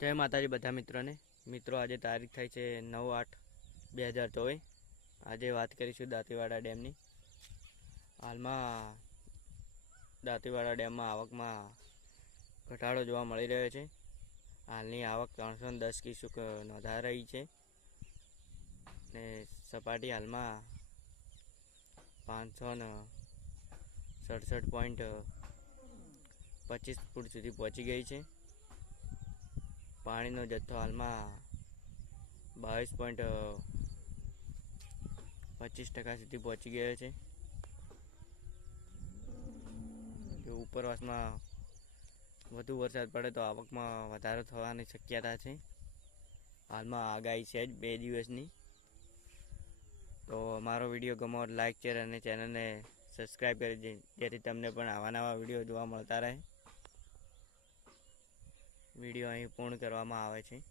જય માતાજી બધા મિત્રોને. મિત્રો, આજે તારીખ થાય છે નવ આઠ બે હજાર ચોવીસ. આજે વાત કરીશું દાંતીવાડા ડેમની. હાલમાં દાંતીવાડા ડેમમાં આવકમાં ઘટાડો જોવા મળી રહ્યો છે. હાલની આવક ત્રણસો ને દસ કિસુક નોંધાઈ રહી છે. ને સપાટી હાલમાં પાંચસો ને સડસઠ પોઈન્ટ પચીસ ફૂટ સુધી પહોંચી ગઈ છે. પાણીનો જથ્થો હાલમાં બાવીસ પોઈન્ટ પચીસ ટકા સુધી પહોંચી ગયો છે. ઉપરવાસમાં વધુ વરસાદ પડે તો આવકમાં વધારો થવાની શક્યતા છે. હાલમાં આગાહી છે જ બે દિવસની. તો અમારો વીડિયો ગમો લાઈક શેર અને ચેનલને સબસ્ક્રાઈબ કરી દે, જેથી તમને પણ આવા નવા વીડિયો જોવા મળતા રહે. વીડિયો અહીં પૂર્ણ કરવામાં આવે છે.